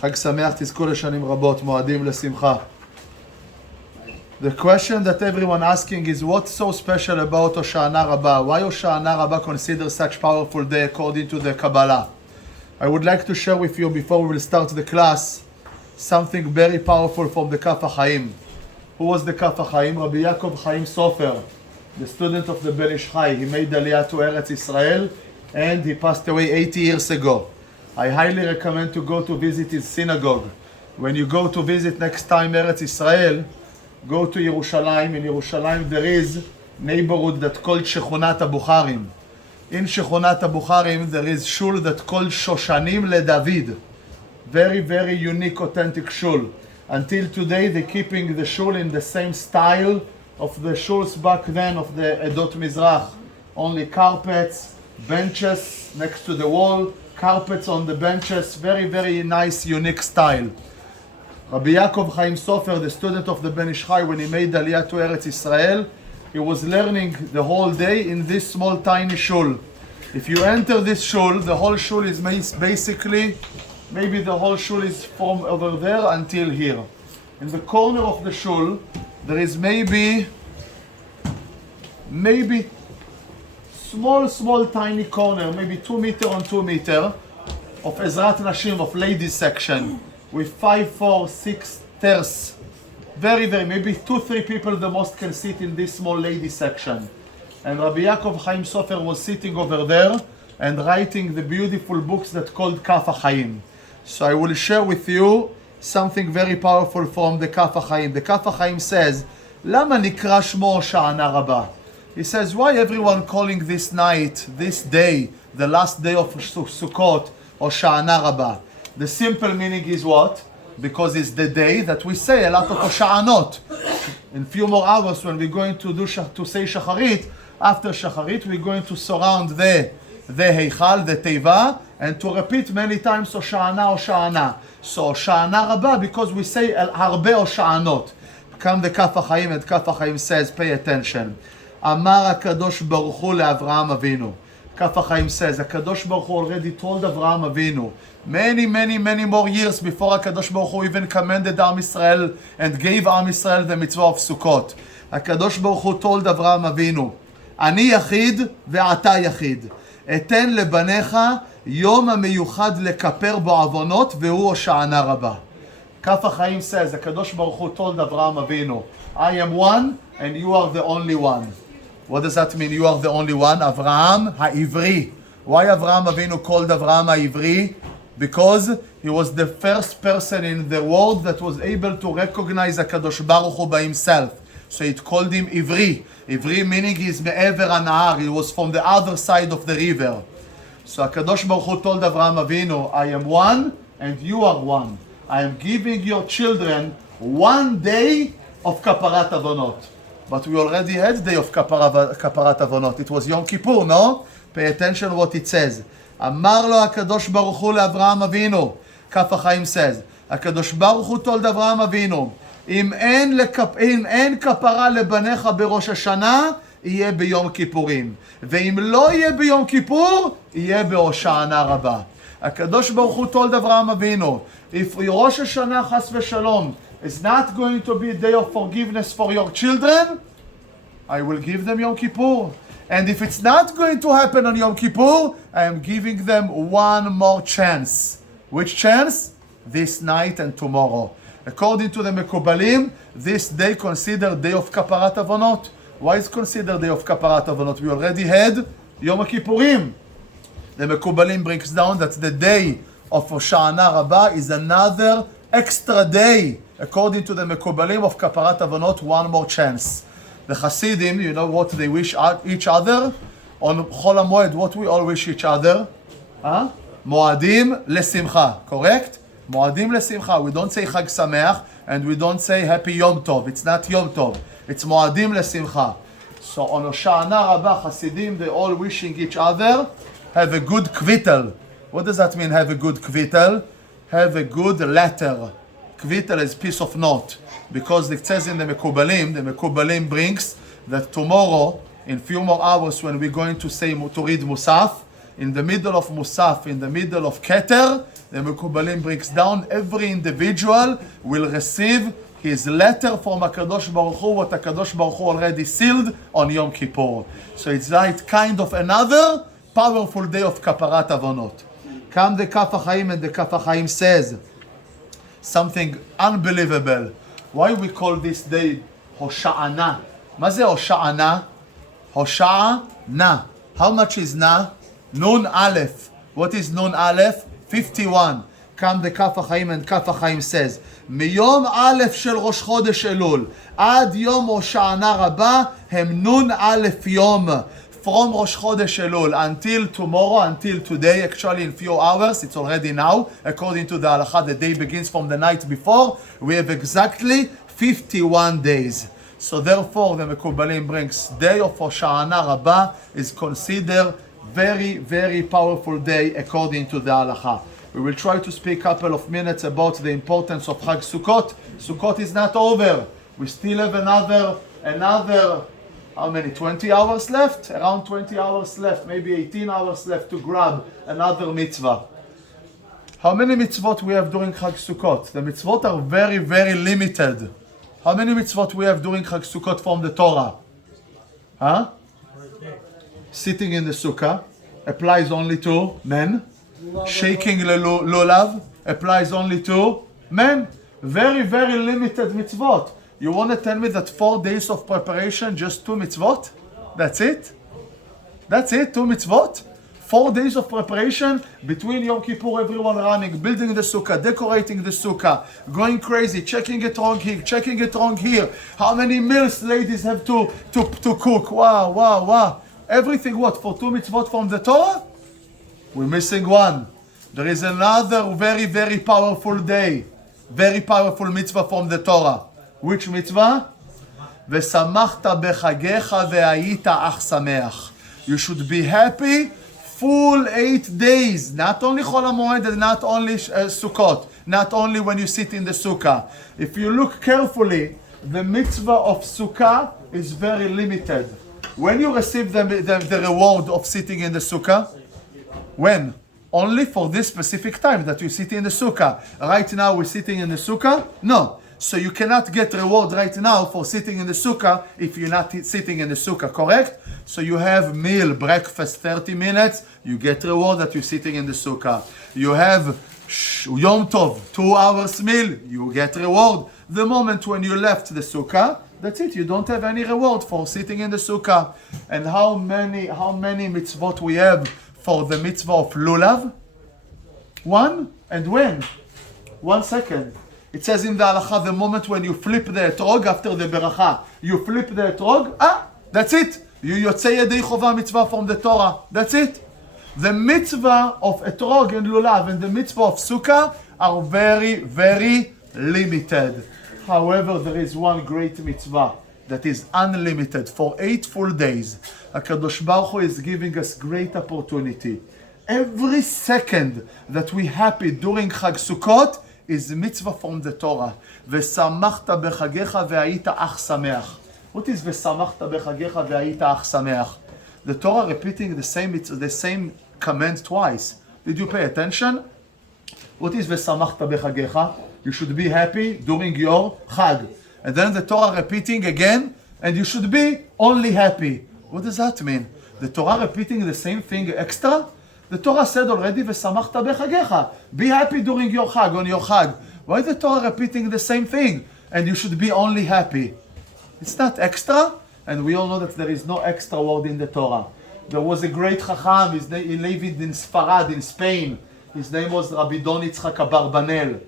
חג שמח, תזכו לשנים רבות, מועדים לשמחה. The question that everyone asking is what's so special about Hoshana Raba? Why Hoshana Raba considered such powerful day according to the Kabbalah? I would like to share with you before we will start the class something very powerful from the Kaf HaChaim. Who was the Kaf HaChaim? Rabbi Yaakov Chaim Sofer, the student of the Ben Ish Chai. He made Aliyah to Eretz Israel and he passed away 80 years ago. I highly recommend to go to visit his synagogue. When you go to visit next time Eretz Israel, go to Yerushalayim. In Yerushalayim there is neighborhood that called Shechonat HaBukharim. In Shechonat HaBukharim there is shul that called Shoshanim LeDavid. Very, very unique, authentic shul. Until today they're keeping the shul in the same style of the shuls back then of the Edot Mizrach. Only carpets, benches next to the wall, carpets on the benches, very, very nice, unique style. Rabbi Yaakov Chaim Sofer, the student of the Ben Ish Chai, when he made Aliyah to Eretz Israel, he was learning the whole day in this small, tiny shul. If you enter this shul, the whole shul is basically, maybe the whole shul is from over there until here. In the corner of the shul, there is maybe small, tiny corner, maybe 2 meter on 2 meter, of Ezrat Nashim, of ladies section, with 5, 4, 6 stairs. Very, maybe 2-3 people the most can sit in this small ladies section. And Rabbi Yaakov Chaim Sofer was sitting over there and writing the beautiful books that called Kaf HaChaim. So I will share with you something very powerful from the Kaf HaChaim. The Kaf HaChaim says, Lama nikra shmo Hoshana Raba? He says, why everyone calling this night, this day, the last day of Sukkot, Hoshana Raba? The simple meaning is what? Because it's the day that we say a lot of Hoshanot. In few more hours when we're going to say Shacharit, after Shacharit we're going to surround the Heichal, the Teiva, and to repeat many times Hoshana. So Hoshana Raba because we say Harbe Hoshanot. Come the Kaf HaChaim, and Kaf HaChaim says, pay attention. Amar HaKadosh Baruch Hu leAvraham Avinu. Kaf HaChaim says, HaKadosh Baruch Hu already told Avraham Avinu, many more years before HaKadosh Baruch Hu even commanded Am Yisrael and gave Am Yisrael the mitzvah of Sukkot. HaKadosh Baruch Hu told Avraham Avinu, Ani yachid ve'ata yachid. Eten lebanecha yom ha'meyuchad lekaper bo avonot ve'hu Hoshana Raba. Kaf HaChaim says, HaKadosh Baruch Hu told Avraham Avinu, I am one and you are the only one. What does that mean, you are the only one? Avraham ha'ivri. Why Avraham Avinu called Avraham ha'ivri? Because he was the first person in the world that was able to recognize HaKadosh Baruch Hu by himself. So it called him Ivri. Ivri meaning he is me'ever hanahar. He was from the other side of the river. So HaKadosh Baruch Hu told Avraham Avinu, I am one and you are one. I am giving your children one day of Kaparat Avonot. But we already had day of Kaparat Avonot. It was Yom Kippur, no? Pay attention what it says. Amar lo HaKadosh Baruch Hu leAvraham Avinu. Kaf HaChaim says, HaKadosh Baruch Hu told Avraham Avinu, אם אין כפרה לבניך בראש השנה, יהיה ביום כיפורים. ואם לא יהיה ביום כיפור, יהיה בהושענא רבה. הקדוש ברוך הוא told אברהם אבינו, if ראש השנה חס ושלום is not going to be a day of forgiveness for your children, I will give them Yom Kippur. And if it's not going to happen on Yom Kippur, I am giving them one more chance. Which chance? This night and tomorrow. According to the Mekubalim, this day considered day of Kaparat Avonot. Why is considered day of Kaparat Avonot? We already had Yom Kippurim. The Mekubalim breaks down that the day of Hoshana Raba is another extra day. According to the Mekubalim of Kaparat Avonot, one more chance. The Hasidim, you know what they wish each other? On Chol HaMoed, what we all wish each other? Moadim lesimcha, correct? Moadim lesimcha. We don't say Chag Sameach and we don't say Happy Yom Tov. It's not Yom Tov. It's Moadim lesimcha. So on Hoshana Raba, Hasidim, they all wishing each other, have a good kvittel. What does that mean, have a good kvittel? Have a good letter. Kvittel is piece of note. Because it says in the Mekubalim brings that tomorrow, in few more hours, when we're going to read Musaf, in the middle of Musaf, in the middle of Keter, the Mekubalim breaks down, every individual will receive his letter from HaKadosh Baruch Hu, what HaKadosh Baruch Hu already sealed on Yom Kippur. So it's like kind of another powerful day of Kaparat Avonot. Come the Kaf HaChaim, and the Kaf HaChaim says something unbelievable. Why we call this day Hoshana? מה זה Hoshana? Hoshana. How much is na? Nun Aleph. What is Nun Aleph? 51. Come the Kaf HaChaim, and Kaf HaChaim says, מיום א' של ראש חודש אלול עד יום הושענא רבה הם נון א' יום. From Rosh Chodesh Elul until tomorrow, until today, actually in few hours, it's already now, according to the halacha, the day begins from the night before, we have exactly 51 days. So therefore, the Mekubalim brings day of Hoshana Raba is considered very, very powerful day according to the halacha. We will try to speak a couple of minutes about the importance of Chag Sukkot. Sukkot is not over. We still have another how many? 20 hours left? Around 20 hours left, maybe 18 hours left to grab another mitzvah. How many mitzvot we have during Chag Sukkot? The mitzvot are very, very limited. How many mitzvot we have during Chag Sukkot from the Torah? Huh? Sitting in the sukkah applies only to men. Shaking lulav applies only to men. Very, very limited mitzvot. You want to tell me that 4 days of preparation, just 2 mitzvot? That's it? That's it, 2 mitzvot? 4 days of preparation between Yom Kippur, everyone running, building the sukkah, decorating the sukkah, going crazy, checking it wrong here, checking it wrong here. How many meals ladies have to cook? Wow. Everything what? For 2 mitzvot from the Torah? We're missing one. There is another very, very powerful day. Very powerful mitzvah from the Torah. Which mitzvah? ושמחת בחגיך והיית אך שמח. You should be happy full 8 days. Not only חול המועד and not only Sukkot. Not only when you sit in the sukkah. If you look carefully, the mitzvah of sukkah is very limited. When you receive the reward of sitting in the sukkah? When? Only for this specific time that you sit in the sukkah. Right now we're sitting in the sukkah? No. So you cannot get reward right now for sitting in the sukkah if you're not sitting in the sukkah, correct? So you have meal, breakfast, 30 minutes, you get reward that you're sitting in the sukkah. You have Yom Tov, 2 hours meal, you get reward. The moment when you left the sukkah, that's it, you don't have any reward for sitting in the sukkah. And how many mitzvot we have for the mitzvah of lulav? 1? And when? 1 second. It says in the halacha, the moment when you flip the etrog after the beracha, you flip the etrog, that's it. You yotzei yedei chova mitzvah from the Torah. That's it. The mitzvah of etrog and lulav and the mitzvah of sukkah are very, very limited. However, there is one great mitzvah that is unlimited for 8 full days. HaKadosh Baruch Hu is giving us great opportunity. Every second that we happy during Chag Sukkot is mitzvah from the Torah. ושמחת בחגיך והיית אך שמח. What is ושמחת בחגיך והיית אך שמח? The Torah repeating the same command twice. Did you pay attention? What is ושמחת בחגיך? You should be happy during your Chag. And then the Torah repeating again, and you should be only happy. What does that mean? The Torah repeating the same thing extra? The Torah said already, ושמחת בחגיך. Be happy during your Chag, on your Chag. Why is the Torah repeating the same thing? And you should be only happy. It's not extra, and we all know that there is no extra word in the Torah. There was a great Chacham, he lived in Sfarad, in Spain. His name was Rabbi Don Yitzchak Abarbanel.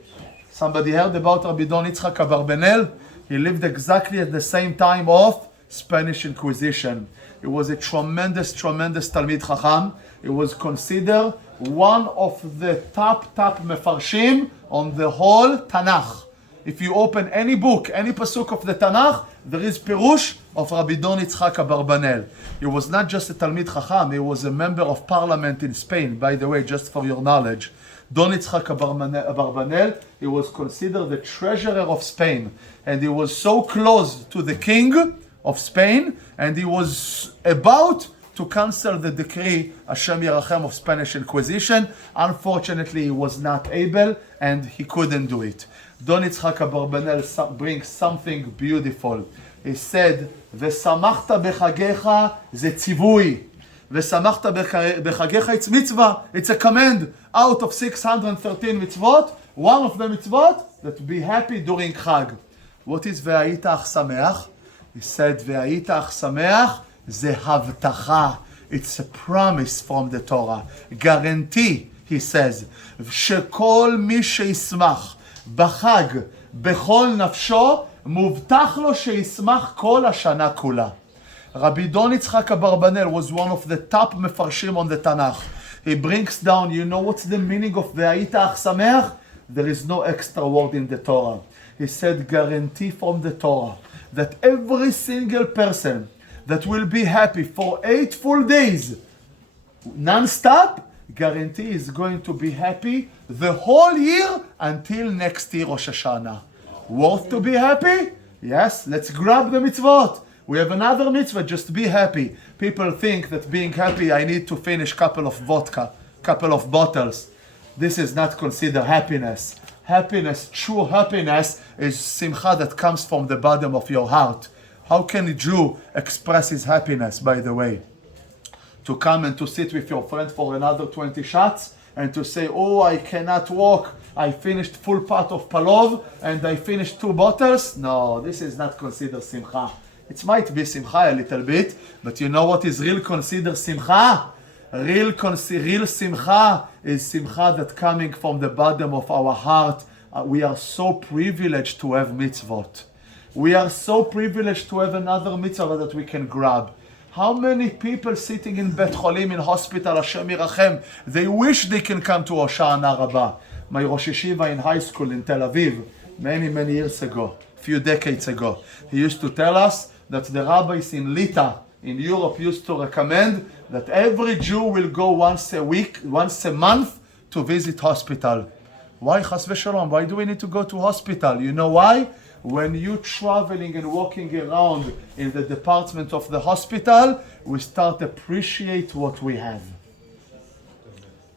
Somebody heard about Rabbi Don Yitzchak Abarbanel? He lived exactly at the same time of Spanish Inquisition. He was a tremendous Talmid Chacham. He was considered one of the top mefarshim on the whole Tanakh. If you open any book, any pasuk of the Tanakh, there is Pirush of Rabbi Don Yitzchak Abarbanel. He was not just a Talmid Chacham, he was a member of parliament in Spain, by the way, just for your knowledge. Don Yitzchak Abarbanel, he was considered the treasurer of Spain. And he was so close to the king of Spain, and he was about to cancel the decree Hashem Yerachem of Spanish Inquisition. Unfortunately, he was not able and he couldn't do it. Don Yitzchak Abarbanel brings something beautiful. He said, "V'samachta bechagecha ze tzivui." V'samachta bechagecha, it's mitzvah, it's a command. Out of 613 mitzvot, one of the mitzvot, that be happy during Chag. What is ve'ayita ach sameach? He said, ve'ayita ach sameach ze havtacha. It's a promise from the Torah. Guarantee, he says, shekol mi sheismach בחג, בכל נפשו, מובטח לו שישמח כל השנה כולה. Rabbi Don Yitzchak Abarbanel was one of the top mefarshim on the Tanakh. He brings down, you know what's the meaning of Ve'ayita ach sameach? There is no extra word in the Torah. He said, guarantee from the Torah that every single person that will be happy for 8 full days, non-stop, guarantee is going to be happy the whole year until next year Rosh Hashanah. Worth to be happy? Yes, let's grab the mitzvot. We have another mitzvah, just be happy. People think that being happy, I need to finish couple of vodka, couple of bottles. This is not considered happiness. Happiness, true happiness, is simcha that comes from the bottom of your heart. How can a Jew express his happiness, by the way? To come and to sit with your friend for another 20 shots and to say, oh, I cannot walk. I finished full pot of palov and I finished 2 bottles. No, this is not considered simcha. It might be simcha a little bit, but you know what is real considered simcha? Real simcha is simcha that coming from the bottom of our heart. We are so privileged to have mitzvot. We are so privileged to have another mitzvah that we can grab. How many people sitting in Bet Cholim, in hospital, Hashem Yirachem, they wish they can come to Hoshana Raba. My Rosh Yeshiva in high school in Tel Aviv, many years ago, few decades ago, he used to tell us that the rabbis in Lita, in Europe, used to recommend that every Jew will go once a month to visit hospital. Why, chas v'shalom? Why do we need to go to hospital? You know why? When you traveling and walking around in the department of the hospital, we start appreciate what we have.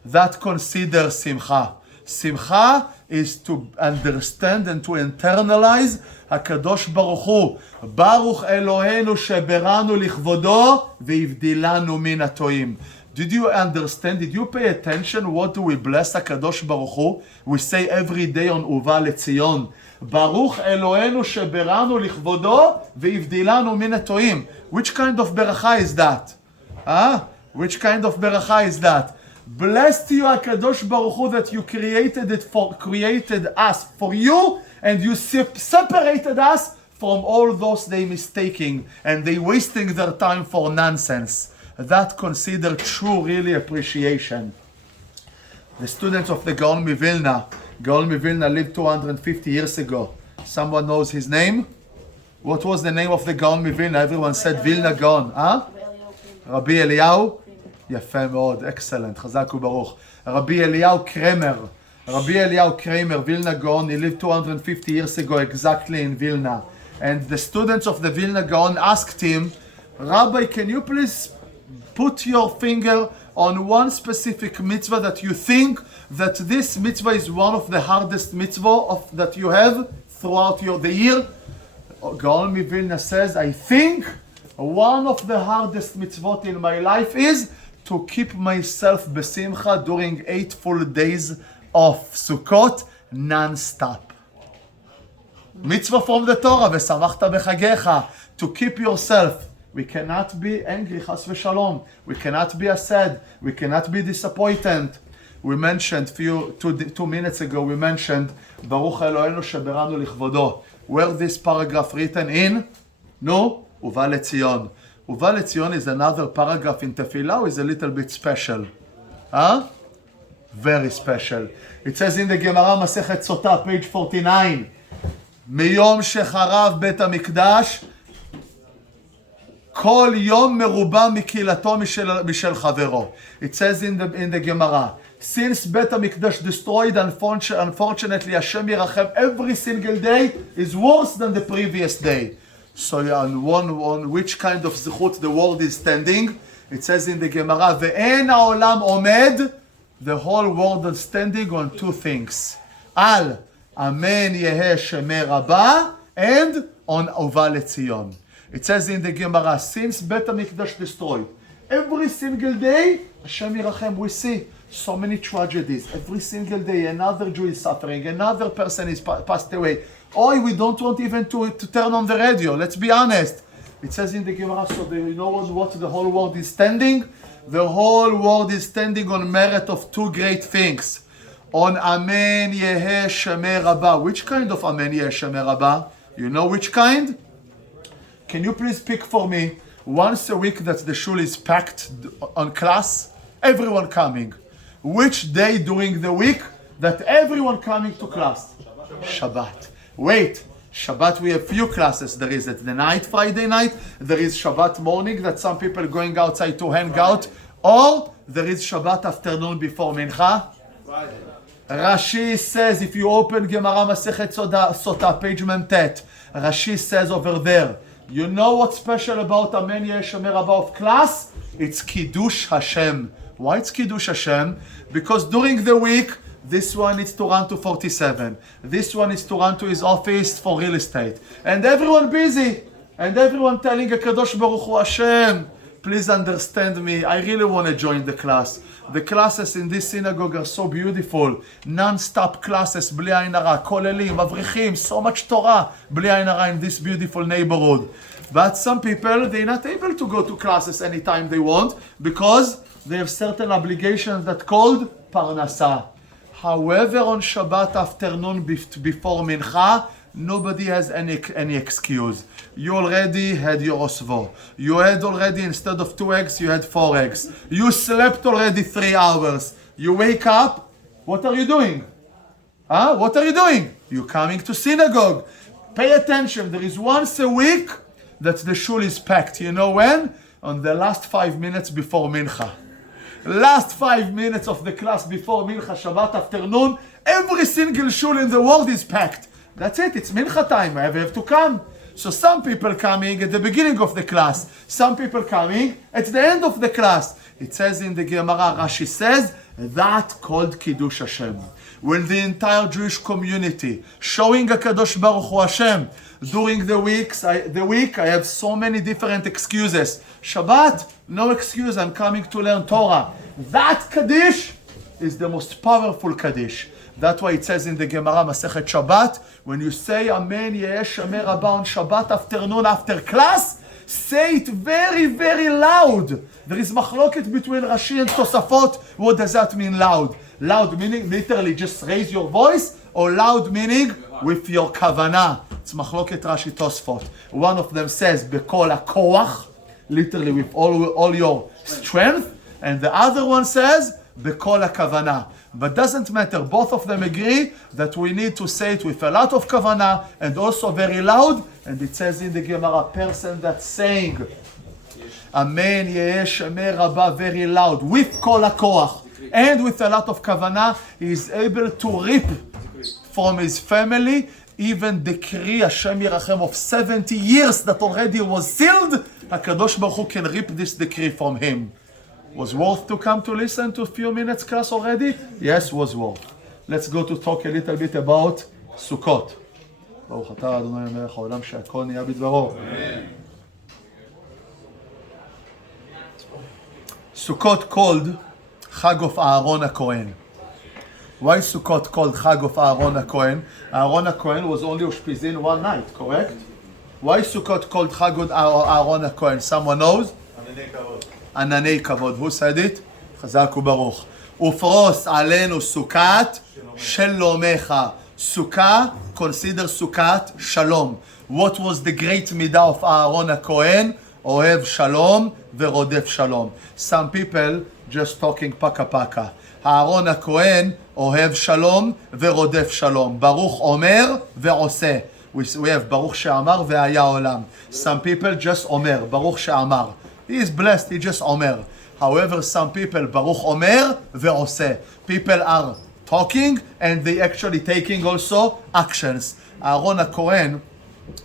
That considers simcha. Simcha is to understand and to internalize HaKadosh Baruch Hu. Baruch Eloheinu sheberanu lichvodo ve'ivdilanu min hatoim. Did you understand? Did you pay attention? What do we bless HaKadosh Baruch Hu? We say every day on Uva Letzion. Baruch Eloheinu sheberanu lichvodo ve'ivdilanu min hatoim. Which kind of beracha is that? Which kind of beracha is that? Blessed you, HaKadosh Baruch Hu, that you created us for you, and you separated us from all those they mistaking, and they wasting their time for nonsense. That considered true, really appreciation. The students of the Gaon Mivilna lived 250 years ago. Someone knows his name? What was the name of the Gaon Mivilna? Everyone said Vilna Gaon. Rabbi Eliyahu? יפה מאוד, excellent, חזק וברוך. Rabbi Eliyahu Kramer, Vilna Gaon, he lived 250 years ago exactly in Vilna. And the students of the Vilna Gaon asked him, Rabbi, can you please put your finger on one specific mitzvah that you think that this mitzvah is one of the hardest mitzvah that you have throughout the year? Gaon Vilna says, I think one of the hardest mitzvot in my life is to keep myself besimcha during 8 full days of Sukkot non-stop. Mitzvah from the Torah, v'samachta b'chagecha, to keep yourself. We cannot be angry, chas v'shalom. We cannot be sad. We cannot be disappointed. We mentioned 2 minutes ago, we mentioned Baruch Eloheinu sheberanu lichvodo. Where this paragraph written in? No, Uva Letzion. Uva Letzion is another paragraph in Tefillah, is a little bit special. Very special. It says in the Gemara Masechet Sotah, page 49, מיום שחרב בית המקדש, כל יום מרובע מקהילתו משל חברו. It says in the Gemara, since בית המקדש destroyed, unfortunately, Hashem Yerachem, every single day is worse than the previous day. So on which kind of zechut the world is standing? It says in the Gemara, Ve'en ha'olam omed, the whole world is standing on two things. Al Amen Yehe Shemei Rabba, and on Uva Letzion. It says in the Gemara, since Bet HaMikdash destroyed, every single day, Hashem Yirachem, we see so many tragedies. Every single day, another Jew is suffering, another person is passed away. Oh, we don't want even to turn on the radio, let's be honest. It says in the Gemara, so do you know what the whole world is standing? The whole world is standing on merit of two great things. On Amen Yehe Shemei Rabba. Which kind of Amen Yehe Shemei Rabba? You know which kind? Can you please pick for me once a week that the shul is packed on class? Everyone coming. Which day during the week that everyone coming to class? Shabbat. Wait. Shabbat we have few classes. There is at the night, Friday night. There is Shabbat morning that some people going outside to hang out. Or there is Shabbat afternoon before Mincha. Friday. Rashi says, if you open Gemara Masechet Sota, page Memtet, Rashi says over there, you know what's special about Amen Yehe Shemei Rabba of class? It's Kiddush Hashem. Why it's Kiddush Hashem? Because during the week, this one needs to run to 47. This one needs to run to his office for real estate. And everyone busy. And everyone telling HaKadosh Baruch Hu, Hashem, please understand me. I really want to join the class. The classes in this synagogue are so beautiful. Non-stop classes, bli ayin hara, kolelim, avrichim, so much Torah, bli ayin hara in this beautiful neighborhood. But some people, they're not able to go to classes anytime they want because they have certain obligations that called parnasa. However, on Shabbat afternoon before Mincha, nobody has any excuse. You already had your osvo. You had already, instead of 2 eggs, you had 4 eggs. You slept already 3 hours. You wake up, what are you doing? What are you doing? You're coming to synagogue. Pay attention, there is once a week that the shul is packed. You know when? On the last 5 minutes before Mincha. Last 5 minutes of the class before Mincha, Shabbat afternoon, every single shul in the world is packed. That's it, it's Mincha time, I have to come. So some people coming at the beginning of the class, some people coming at the end of the class. It says in the Gemara, Rashi says, that called Kiddush Hashem. When the entire Jewish community showing HaKadosh Baruch Hu Hashem, during the week I have so many different excuses. Shabbat, no excuse, I'm coming to learn Torah. That Kaddish is the most powerful Kaddish. That's why it says in the Gemara Masechet Shabbat, when you say Amen Yehe Shemei Rabba on Shabbat afternoon after class, say it very, very loud. There is machloket between Rashi and Tosafot. What does that mean loud? Loud meaning literally just raise your voice, or loud meaning with your kavanah. It's machloket Rashi Tosafot. One of them says Bekol HaKoach, literally with all your strength, and the other one says Bekol HaKavanah. But doesn't matter, both of them agree that we need to say it with a lot of kavanah and also very loud. And it says in the Gemara, person that's saying Amen Yehe Shemei Rabba very loud with kol hakoach and with a lot of kavanah, he is able to rip from his family even decree Hashem Yirachem of 70 years that already was sealed. HaKadosh Baruch Hu can rip this decree from him. Was worth to come to listen to a few minutes class already? Yes, was worth. Let's go to talk a little bit about Sukkot. ברוך אתה אדוני מלך העולם שהכל נהיה בדברו. Sukkot called Chag of Aaron HaKohen. Why Sukkot called Chag of Aaron HaKohen? Aaron HaKohen was only Ushpizin one night, correct? Why Sukkot called Chag of Aaron HaKohen? Someone knows? ענני כבוד. Who said it? חזק וברוך. ופרוס עלינו סוכת שלומך. Sukkah, consider Sukkot Shalom. What was the great midah of Aaron HaKohen? Ohev Shalom verodef Shalom. Some people just talking paka paka. Aaron HaKohen, Ohev Shalom verodef Shalom. Baruch Omer ve'oseh. We have Baruch She'amar ve'aya olam. Some people just Omer, Baruch She'amar. He is blessed, he just Omer. However, some people, Baruch Omer ve'oseh. People are talking and they actually taking also actions. Aaron HaKohen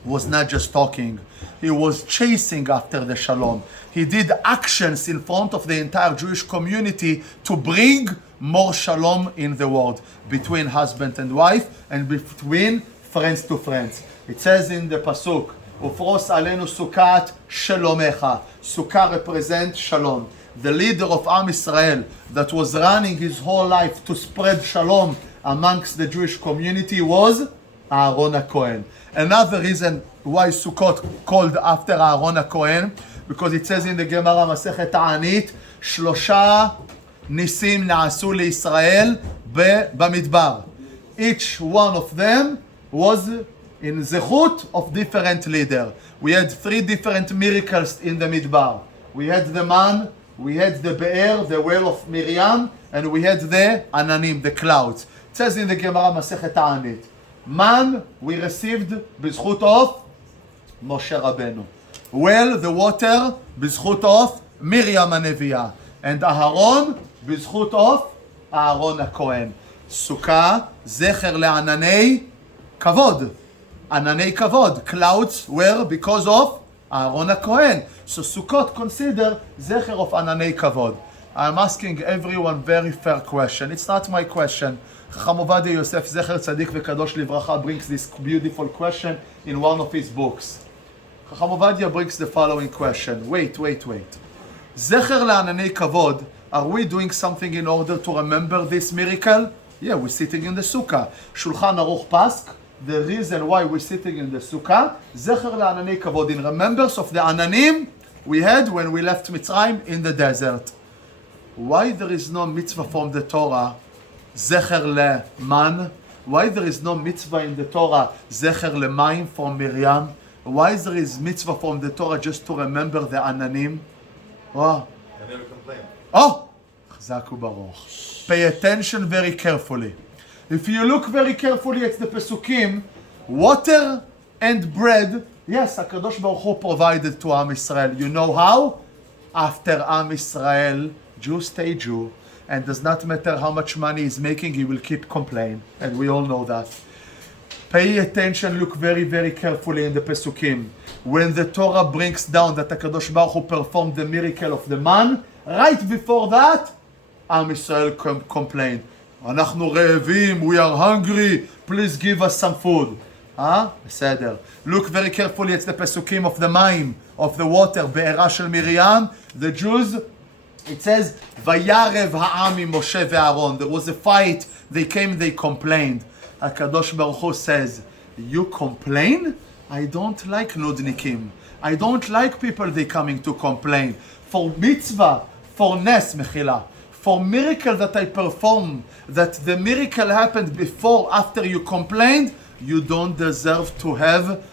was not just talking. He was chasing after the shalom. He did actions in front of the entire Jewish community to bring more shalom in the world between husband and wife and between friends to friends. It says in the pasuk, Ufros alenu sukat shalomecha. Sukkah represents shalom. The leader of Am Israel that was running his whole life to spread shalom amongst the Jewish community was Aaron HaKohen. Another reason why Sukkot called after Aaron HaKohen, because it says in the Gemara Masechet Ta'anit, Shlosha Nisim Na'asu LeYisrael Bamidbar. Each one of them was in zechut of different leader. We had 3 different miracles in the Midbar. We had the man, we had the Be'er, the well of Miriam, and we had the Ananim, the clouds. It says in the Gemara Masechet Ta'anit, man we received b'zchut of Moshe Rabbeinu. Well, the water b'zchut of Miriam HaNeviah. And Aharon b'zchut of Aaron HaKohen. Sukkah, zecher le'ananei kavod. Ananei kavod. Clouds were because of Aaron HaKohen. So Sukkot consider zecher of ananei kavod. I'm asking everyone very fair question. It's not my question. Chacham Ovadia Yosef Zecher Tzadik V'Kadosh Livracha brings this beautiful question in one of his books. Chacham Ovadia brings the following question. Wait. Zecher le'ananei kavod. Are we doing something in order to remember this miracle? Yeah, we're sitting in the sukkah. Shulchan Aruch Pask. The reason why we're sitting in the sukkah, Zecher le'ananei kavod, in remembrance of the ananim we had when we left Mitzrayim in the desert. Why there is no mitzvah from the Torah, Zecher le'man? Why there is no mitzvah in the Torah, Zecher le'mayim from Miriam? Why there is mitzvah from the Torah just to remember the ananim? Oh, I never complain. Oh, Chazak u'baruch. Pay attention very carefully. If you look very carefully at the Pesukim, water and bread, yes, HaKadosh Baruch Hu provided to Am Yisrael. You know how? After Am Yisrael, Jew stay Jew, and does not matter how much money he's making, he will keep complaining, and we all know that. Pay attention, look very, very carefully in the Pesukim. When the Torah brings down that HaKadosh Baruch Hu performed the miracle of the man, right before that, Am Yisrael complained. אנחנו רעבים, we are hungry, please give us some food. בסדר. Look very carefully at the Pesukim of the מים, of the water, בעירה של מרים. The Jews, it says, וירב העם עם משה ואהרון. There was a fight, they came, they complained. HaKadosh Baruch Hu says, you complain? I don't like nudnikim. I don't like people they coming to complain. For mitzvah, for nes, mechila, for miracle that I perform, that the miracle happened before, after you complained, you don't deserve to have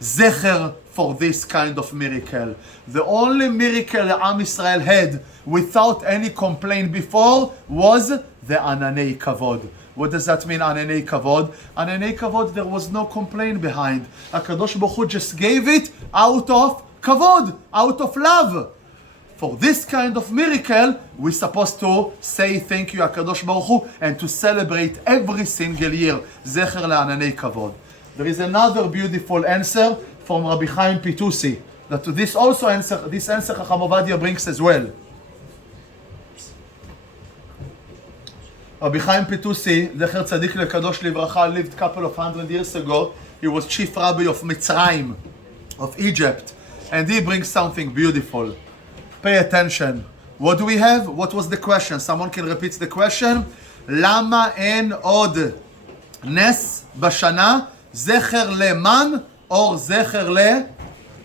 zecher for this kind of miracle. The only miracle Am Yisrael had without any complaint before was the ananei kavod. What does that mean, ananei kavod? Ananei kavod, there was no complaint behind. HaKadosh Baruch Hu just gave it out of kavod, out of love. For this kind of miracle, we're supposed to say thank you, HaKadosh Baruch Hu, and to celebrate every single year. Zecher le'ananei kavod. There is another beautiful answer from Rabbi Chaim Pitusi. That to this answer Chacham Ovadia brings as well. Rabbi Chaim Pitusi, Zecher Tzadik Lekadosh Livracha, lived a couple of 100 years ago. He was chief rabbi of Mitzrayim, of Egypt, and he brings something beautiful. Pay attention. What do we have? What was the question? Someone can repeat the question? Lama en od nes bashana zecher leman or zecher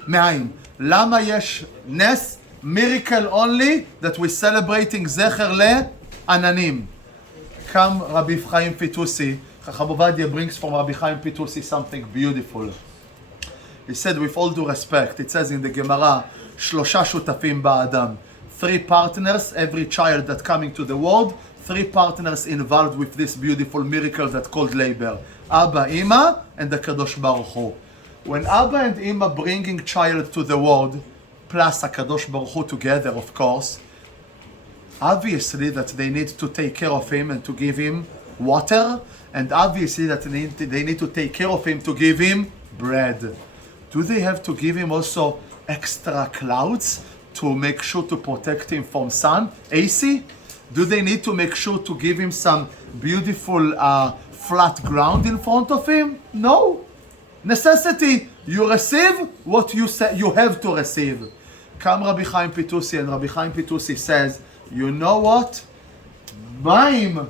le'mayim? Lama yesh nes, miracle only, that we're celebrating zecher le'ananim? Come Rabbi Chaim Pitusi. Chacham Ovadia brings from Rabbi Chaim Pitusi something beautiful. He said, with all due respect, it says in the Gemara, Shlosha shutafim ba'adam. 3 partners, every child that coming to the world, 3 partners involved with this beautiful miracle that called labor. Abba, Ima, and the Kadosh Baruch Hu. When Abba and Ima bringing child to the world, plus a Kadosh Baruch Hu together, of course, obviously that they need to take care of him and to give him water, and obviously that they need to take care of him to give him bread. Do they have to give him also extra clouds to make sure to protect him from sun? AC? Do they need to make sure to give him some beautiful flat ground in front of him? No. Necessity. You receive what you say you have to receive. Come Rabbi Chaim Pitusi, and Rabbi Chaim Pitusi says, you know what? Mayim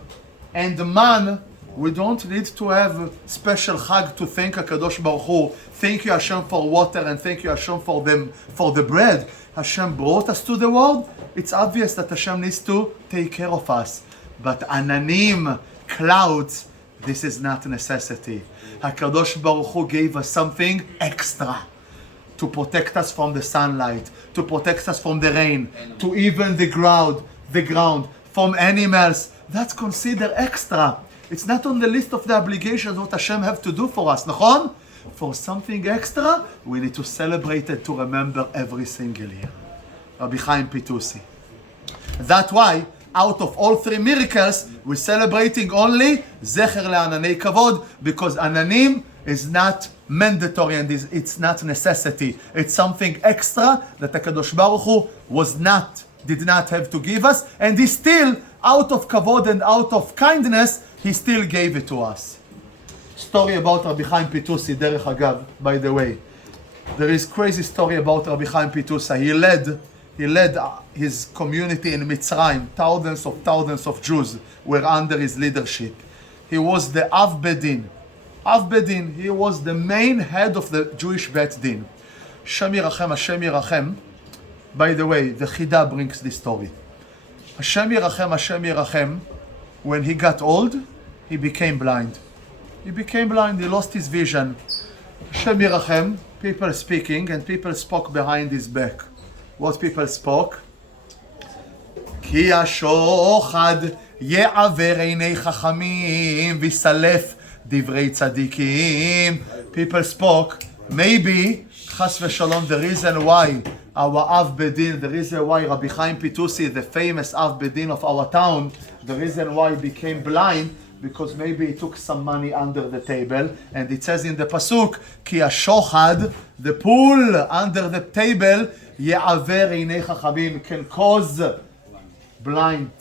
and man, we don't need to have special chag to thank HaKadosh Baruch Hu. Thank you Hashem for water and thank you Hashem for the bread. Hashem brought us to the world. It's obvious that Hashem needs to take care of us. But ananim, clouds, this is not a necessity. HaKadosh Baruch Hu gave us something extra to protect us from the sunlight, to protect us from the rain, to even the ground, from animals. That's considered extra. It's not on the list of the obligations what Hashem have to do for us. Nachon? For something extra, we need to celebrate it, to remember every single year. Rabbi Chaim Pitusi. That's why, out of all three miracles, we're celebrating only Zecher le'ananei kavod, because ananim is not mandatory and it's not necessity. It's something extra that HaKadosh Baruch Hu did not have to give us, and he still, out of kavod and out of kindness, he still gave it to us. Story about Rabbi Chaim Pitusi, derech agav, by the way. There is crazy story about Rabbi Chaim Pitusi. He led his community in Mitzrayim. Thousands of Jews were under his leadership. He was the Av Bedin. He was the main head of the Jewish Bet Din. Hashem Yirachem. By the way, the Chida brings this story. Hashem Yirachem. When he got old, he became blind. He lost his vision. Hashem Yirachem, people speaking, and people spoke behind his back. What people spoke? Ki השוחד יעבר עיני חכמים ויסלף דברי צדיקים. People spoke, maybe, chas v'shalom, the reason why our Av Bedin, the reason why Rabbi Chaim Pitusi, the famous Av Bedin of our town, the reason why he became blind, because maybe he took some money under the table, and it says in the pasuk, Ki השוחד, the pool under the table, יעבר עיני חכמים, can cause blind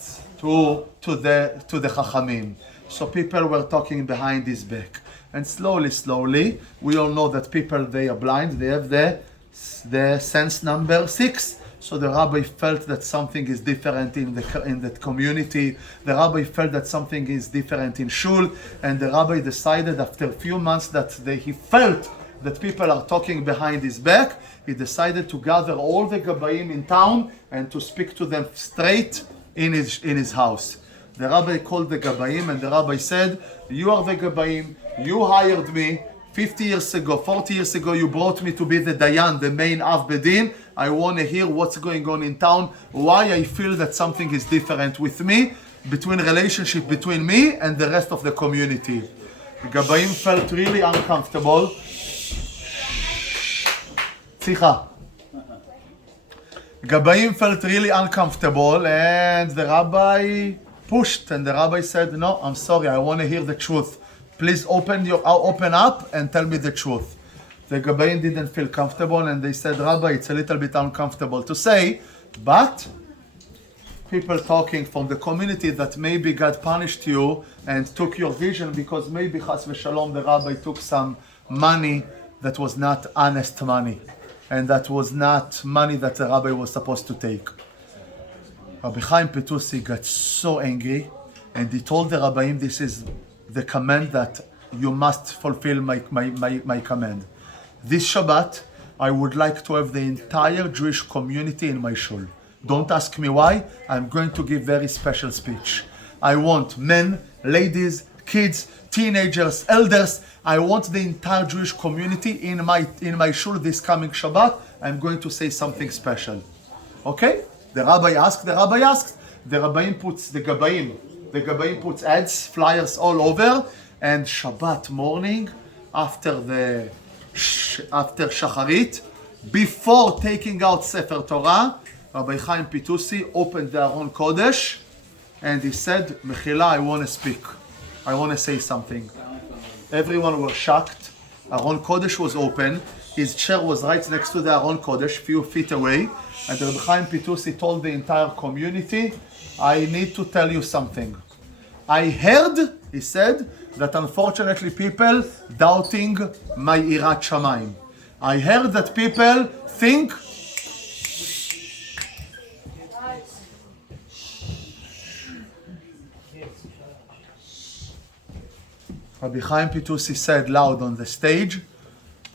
to the chachamim. So people were talking behind his back. And slowly, we all know that people, they are blind, they have the sense number 6. So the rabbi felt that something is different in that community. The rabbi felt that something is different in shul. And the rabbi decided after a few months that he felt that people are talking behind his back. He decided to gather all the gabayim in town and to speak to them straight in his house. The rabbi called the gabayim and the rabbi said, you are the gabayim, you hired me 50 years ago, 40 years ago, you brought me to be the dayan, the main Av Bedin. I want to hear what's going on in town, why I feel that something is different with me, relationship between me and the rest of the community. The gabayim felt really uncomfortable. Gabayim felt really uncomfortable, and the rabbi pushed, and the rabbi said, no, I'm sorry, I want to hear the truth. Please open up and tell me the truth. The Gabayim didn't feel comfortable, and they said, Rabbi, it's a little bit uncomfortable to say, but people talking from the community that maybe God punished you and took your vision because maybe chas v'shalom the rabbi took some money that was not honest money, and that was not money that the rabbi was supposed to take. Rabbi Chaim Pitusi got so angry, and he told the Rabbaim, this is the command that you must fulfill my command. This Shabbat, I would like to have the entire Jewish community in my shul. Don't ask me why, I'm going to give very special speech. I want men, ladies, kids, teenagers, elders. I want the entire Jewish community in my shul this coming Shabbat. I'm going to say something special. Okay? The rabbi asked. The Rabbaim puts the Gabayim puts ads, flyers all over, and Shabbat morning, after Shacharit, before taking out Sefer Torah, Rabbi Chaim Pitusi opened the Aron Kodesh, and he said, Mechila, I want to speak. I want to say something. Everyone was shocked. Aron Kodesh was open. His chair was right next to the Aron Kodesh, few feet away. And Rabbi Chaim Pitusi told the entire community, I need to tell you something. I heard, he said, that unfortunately people doubting my Irat Shamayim. I heard that people think Rabbi Chaim Pitusi said loud on the stage,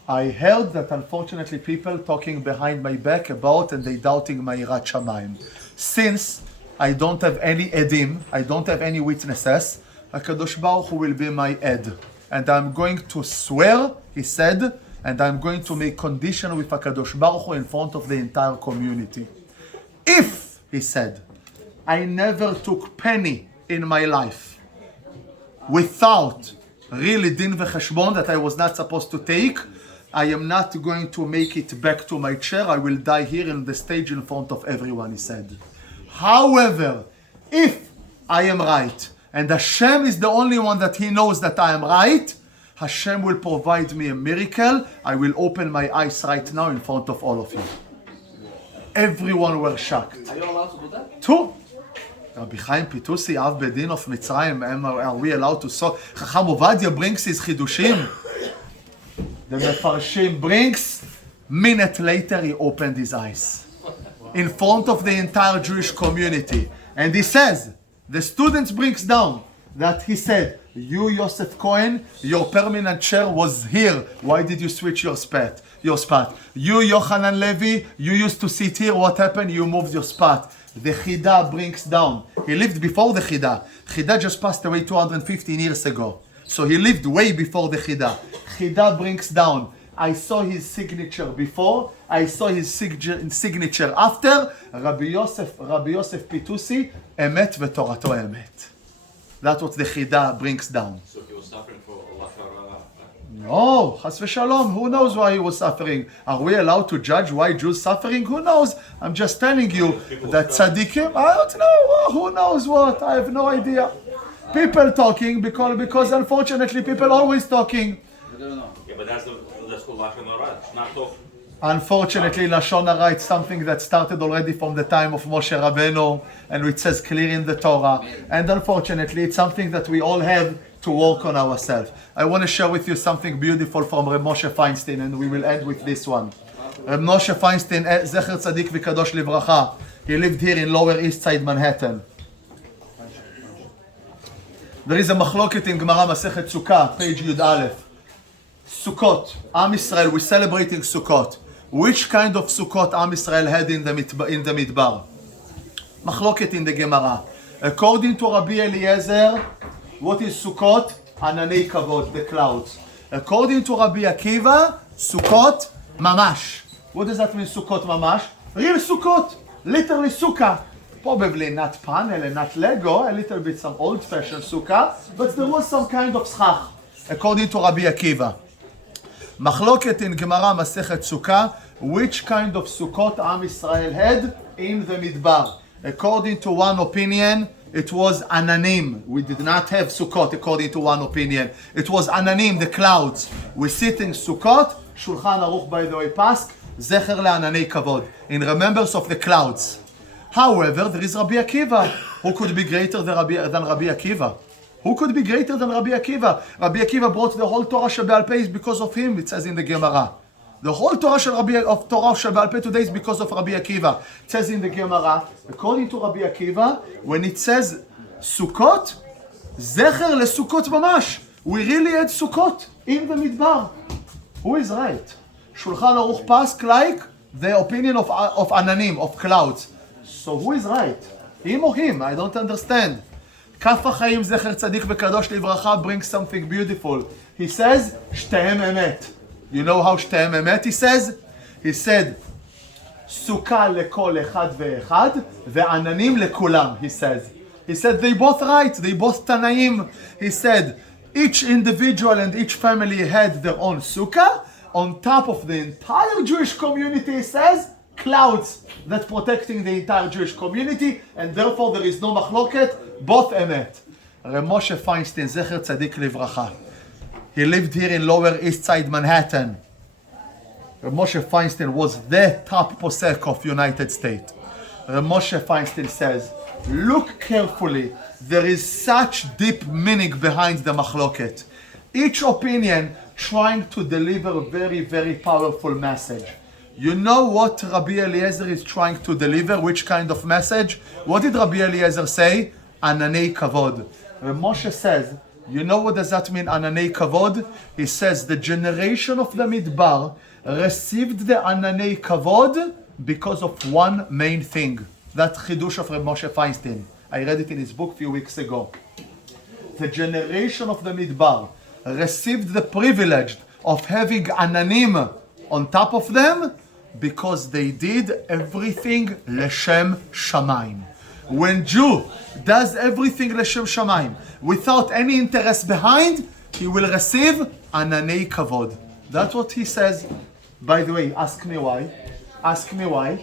I heard that unfortunately people talking behind my back about and they doubting my Yirat Shamayim. Since I don't have any edim, I don't have any witnesses, HaKadosh Baruch Hu will be my ed. And I'm going to swear, he said, and I'm going to make condition with HaKadosh Baruch Hu in front of the entire community. If, he said, I never took penny in my life without really din v'cheshbon that I was not supposed to take, I am not going to make it back to my chair. I will die here on the stage in front of everyone, he said. However, if I am right, and Hashem is the only one that he knows that I am right, Hashem will provide me a miracle. I will open my eyes right now in front of all of you. Everyone were shocked. Are you allowed to do that? Two. Rabbi Chaim Pitusi, Av Bedin of Mitzrayim, are we allowed to saw? Chacham Ovadia brings his chidushim. The Mefarshim brings. Minute later, he opened his eyes in front of the entire Jewish community, and he says, the students brings down that he said, you Yosef Cohen, your permanent chair was here. Why did you switch your spot? You Yochanan Levi, you used to sit here. What happened? You moved your spot. The Chida brings down. He lived before the Chida. Chida just passed away 215 years ago. So he lived way before the Chida. Chida brings down. I saw his signature before. I saw his signature after. Rabbi Yosef Pitusi, Emet v'Torato Emet. That's what the Chida brings down. So he was suffering for Hoshana Raba. No, Chas v'Shalom. Who knows why he was suffering? Are we allowed to judge why Jews suffering? Who knows? I'm just telling you that tzaddikim. I don't know. Who knows what? I have no idea. People talking because unfortunately people always talking. I don't know. Yeah, but that's called Hoshana Raba. It's not talk. Unfortunately, Lashon Hara is something that started already from the time of Moshe Rabbeinu, and it says clear in the Torah. And unfortunately, it's something that we all have to work on ourselves. I want to share with you something beautiful from Reb Moshe Feinstein, and we will end with this one. Reb Moshe Feinstein, Zecher Tzadik V'Kadosh Livracha. He lived here in Lower East Side, Manhattan. There is a machloket in Gemara Masechet Sukkah, page Yud Aleph. Sukkot, Am Yisrael, we're celebrating Sukkot. Which kind of Sukkot Am Yisrael had in the Midbar? Machloket in the Gemara. According to Rabbi Eliezer, what is Sukkot? Ananei Kavod, the clouds. According to Rabbi Akiva, Sukkot, Mamash. What does that mean, Sukkot Mamash? Real Sukkot, literally Sukkah. Probably not panel and not Lego, a little bit some old-fashioned Sukkah, but there was some kind of schach, according to Rabbi Akiva. Machloket in Gemara Masechet Sukkah, which kind of Sukkot Am Yisrael had in the Midbar? According to one opinion, it was Ananim. We did not have Sukkot, according to one opinion. It was Ananim, the clouds. We sit in Sukkot, Shulchan Aruch, by the way, Pask, Zecher le'ananei kavod, in remembrance of the clouds. However, there is Rabbi Akiva. Who could be greater than Rabbi Akiva? Who could be greater than Rabbi Akiva? Rabbi Akiva brought the whole Torah Shebe'al Peh is because of him, it says in the Gemara. The whole Torah Shebe'al Peh today is because of Rabbi Akiva. It says in the Gemara, according to Rabbi Akiva, when it says Sukkot, Zecher leSukkot mamash. We really had Sukkot in the Midbar. Who is right? Shulchan Aruch Pask like the opinion of Ananim, of clouds. So who is right? Him or him? I don't understand. Kaf HaChaim Zecher Tzadik V'Kadosh Livracha brings something beautiful. He says, Shtehem Emet. You know how Shtehem Emet he says? He said, Sukkah lekol echad ve'echad, ve'ananim lekulam, he says. He said, they both right, they both Tanaim. He said, each individual and each family had their own Sukkah. On top of the entire Jewish community, he says, clouds that protecting the entire Jewish community, and therefore there is no machloket, both emet. Reb Moshe Feinstein, Zecher Tzadik Livracha. He lived here in Lower East Side Manhattan. Reb Moshe Feinstein was the top posek of United States. Reb Moshe Feinstein says, look carefully, there is such deep meaning behind the machloket. Each opinion trying to deliver a very, very powerful message. You know what Rabbi Eliezer is trying to deliver? Which kind of message? What did Rabbi Eliezer say? Ananei kavod. Reb Moshe says, you know what does that mean, Ananei kavod? He says, the generation of the Midbar received the Ananei kavod because of one main thing. That chidush of Reb Moshe Feinstein. I read it in his book a few weeks ago. The generation of the Midbar received the privilege of having Ananim on top of them because they did everything Leshem Shamayim. When Jew does everything Leshem Shamayim without any interest behind, he will receive Ananei Kavod. That's what he says. By the way, ask me why. Ask me why.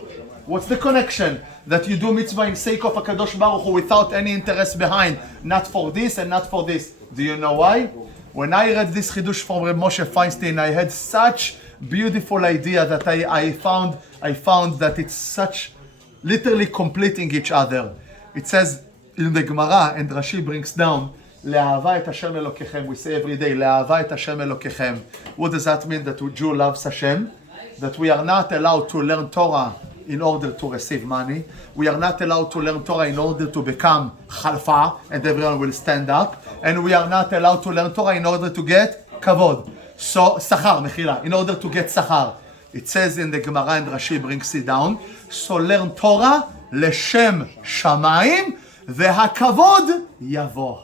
What's the connection that you do mitzvah in sake of HaKadosh Baruch Hu without any interest behind? Not for this and not for this. Do you know why? When I read this chidush from Reb Moshe Feinstein, I had such beautiful idea that I found that it's such literally completing each other. It says in the Gemara, and Rashi brings down, Le'ahava et Hashem Elokechem. We say every day, Le'ahava et Hashem Elokechem. What does that mean? That Jew loves Hashem? That we are not allowed to learn Torah in order to receive money. We are not allowed to learn Torah in order to become Khalfa, and everyone will stand up. And we are not allowed to learn Torah in order to get Kavod. So, Sachar, Mechila, in order to get Sachar. It says in the Gemara, and Rashi brings it down, so learn Torah, Leshem Shamayim, Vehakavod Yavo.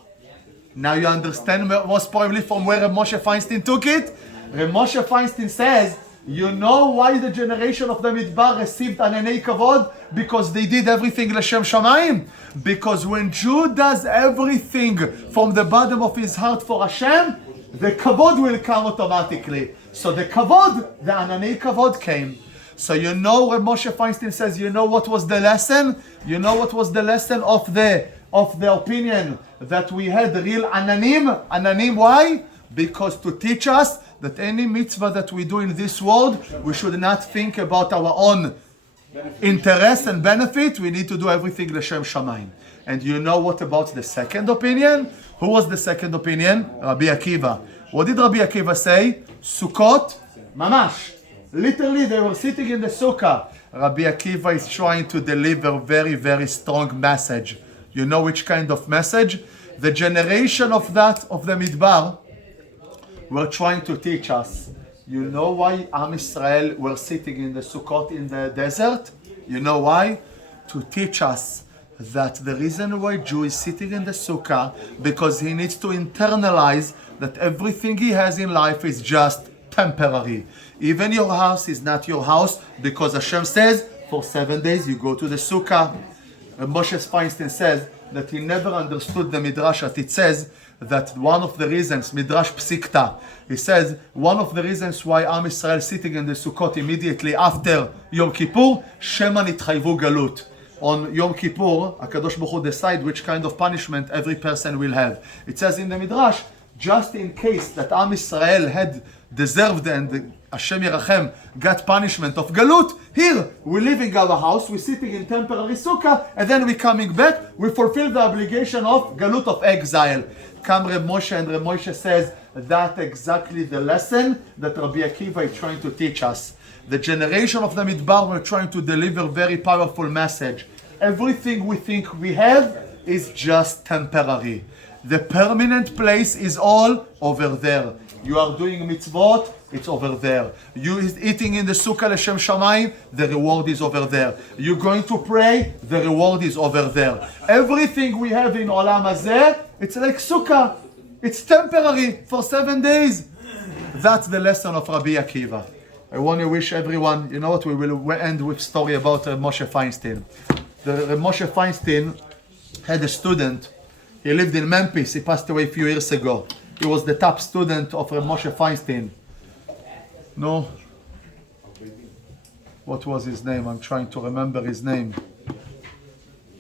Now you understand most probably from where Reb Moshe Feinstein took it? Reb Moshe Feinstein says, you know why the generation of the Midbar received Ananei Kavod? Because they did everything Leshem Shamayim. Because when Jew does everything from the bottom of his heart for Hashem, the Kavod will come automatically. So the Kavod, the Ananei Kavod came. So you know Reb Moshe Feinstein says, you know what was the lesson? You know what was the lesson of the opinion that we had real Ananim? Ananim, why? Because to teach us that any mitzvah that we do in this world, we should not think about our own interest and benefit. We need to do everything Leshem Shamayim. And you know what about the second opinion? Who was the second opinion? Rabbi Akiva. What did Rabbi Akiva say? Sukkot, mamash. Literally, they were sitting in the sukkah. Rabbi Akiva is trying to deliver very, very strong message. You know which kind of message? The generation of the Midbar were trying to teach us. You know why Am Israel were sitting in the Sukkot in the desert? You know why? To teach us that the reason why Jew is sitting in the Sukkah, because he needs to internalize that everything he has in life is just temporary. Even your house is not your house, because Hashem says, for 7 days you go to the Sukkah. Moshe Feinstein says that he never understood the Midrash that it says that one of the reasons, Midrash Psikta, he says, one of the reasons why Am Israel sitting in the Sukkot immediately after Yom Kippur, Shema Nitchayvu Galut. On Yom Kippur, HaKadosh Baruch Hu decide which kind of punishment every person will have. It says in the Midrash, just in case that Am Israel had deserved and Hashem Yerachem got punishment of Galut, here, we're leaving our house, we're sitting in temporary sukkah, and then we're coming back, we fulfill the obligation of Galut of exile. Come Reb Moshe, and Reb Moshe says, that's exactly the lesson that Rabbi Akiva is trying to teach us. The generation of the Midbar were trying to deliver very powerful message. Everything we think we have is just temporary. The permanent place is all over there. You are doing mitzvot, it's over there. You is eating in the sukkah Leshem Shamayim, the reward is over there. You're going to pray, the reward is over there. Everything we have in Olam Hazeh, it's like sukkah. It's temporary for 7 days. That's the lesson of Rabbi Akiva. I want to wish everyone, you know what, we will end with a story about Moshe Feinstein. Moshe Feinstein had a student. He lived in Memphis. He passed away a few years ago. He was the top student of Moshe Feinstein. No? What was his name? I'm trying to remember his name.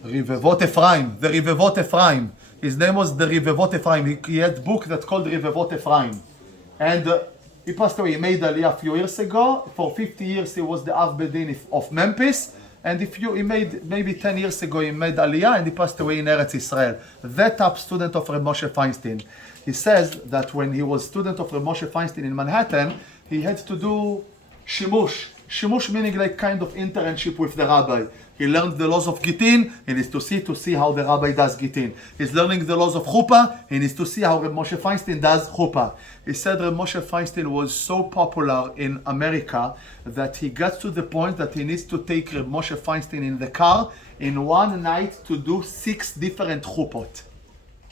Rivevot Ephraim. The Rivevot Ephraim. His name was the Rivevot Ephraim. He had a book that's called Rivevot Ephraim. And he passed away. He made Aliyah a few years ago. For 50 years, he was the Av Bedin of Memphis. And he made maybe 10 years ago, he made Aliyah and he passed away in Eretz Israel. The top student of Reb Moshe Feinstein. He says that when he was student of Reb Moshe Feinstein in Manhattan, he had to do shimush. Shimush meaning like kind of internship with the rabbi. He learned the laws of Gittin, he needs to see how the rabbi does Gittin. He's learning the laws of Chuppah, he needs to see how Reb Moshe Feinstein does Chuppah. He said Reb Moshe Feinstein was so popular in America that he got to the point that he needs to take Reb Moshe Feinstein in the car in one night to do 6 different chuppot.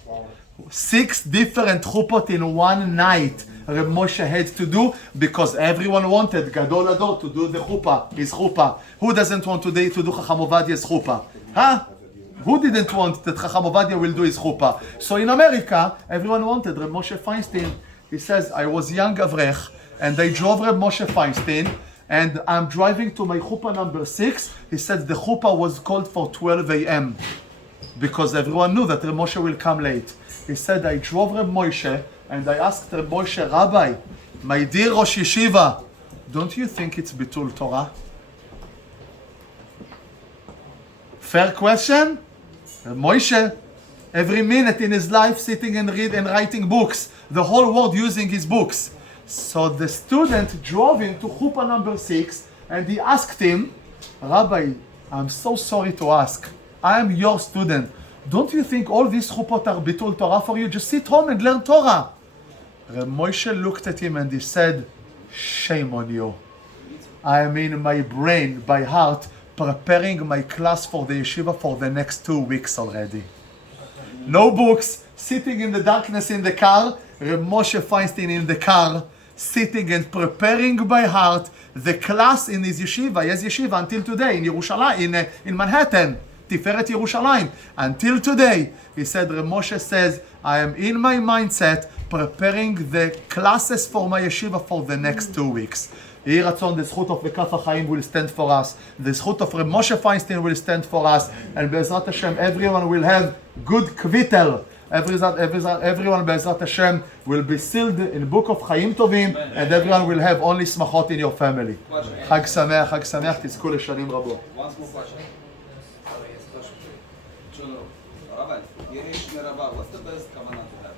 Wow. 6 different chuppot in one night. Reb Moshe had to do because everyone wanted Gadol Ador to do the chuppah, his chuppah. Who doesn't want today to do Chacham Ovadia's chuppah? Huh? Who didn't want that Chacham Ovadia will do his chuppah? So in America, everyone wanted Reb Moshe Feinstein. He says, I was young Avrech, and I drove Reb Moshe Feinstein, and I'm driving to my chuppah number 6. He said the chuppah was called for 12 a.m. because everyone knew that Reb Moshe will come late. He said, I drove Reb Moshe, and I asked Reb Moshe, Rabbi, my dear Rosh Yeshiva, don't you think it's Bitul Torah? Fair question? Reb Moshe, every minute in his life sitting and reading and writing books, the whole world using his books. So the student drove him to chuppah number 6, and he asked him, Rabbi, I'm so sorry to ask, I am your student. Don't you think all these chuppot are bitul Torah for you? Just sit home and learn Torah. Reb Moshe looked at him and he said, shame on you. I am in my brain, by heart, preparing my class for the yeshiva for the next 2 weeks already. No books, sitting in the darkness in the car, Reb Moshe Feinstein in the car, sitting and preparing by heart the class in his yeshiva. He has yeshiva until today in Yerushalayim, in Manhattan. Tiferet Yerushalayim. Until today, he said, Reb Moshe says, I am in my mindset preparing the classes for my yeshiva for the next 2 weeks. יהי רצון, the זכות of the Kaf HaChaim will stand for us. The זכות of Reb Moshe Feinstein will stand for us. And בעזרת Hashem, everyone will have good kvittel. Everyone בעזרת Hashem will be sealed in the book of חיים טובים, and everyone will have only שמחות in your family. חג שמח, חג שמח, תזכו לשנים רבות. One small question. Rabbi, Yanetz, what's the best kavanah to have?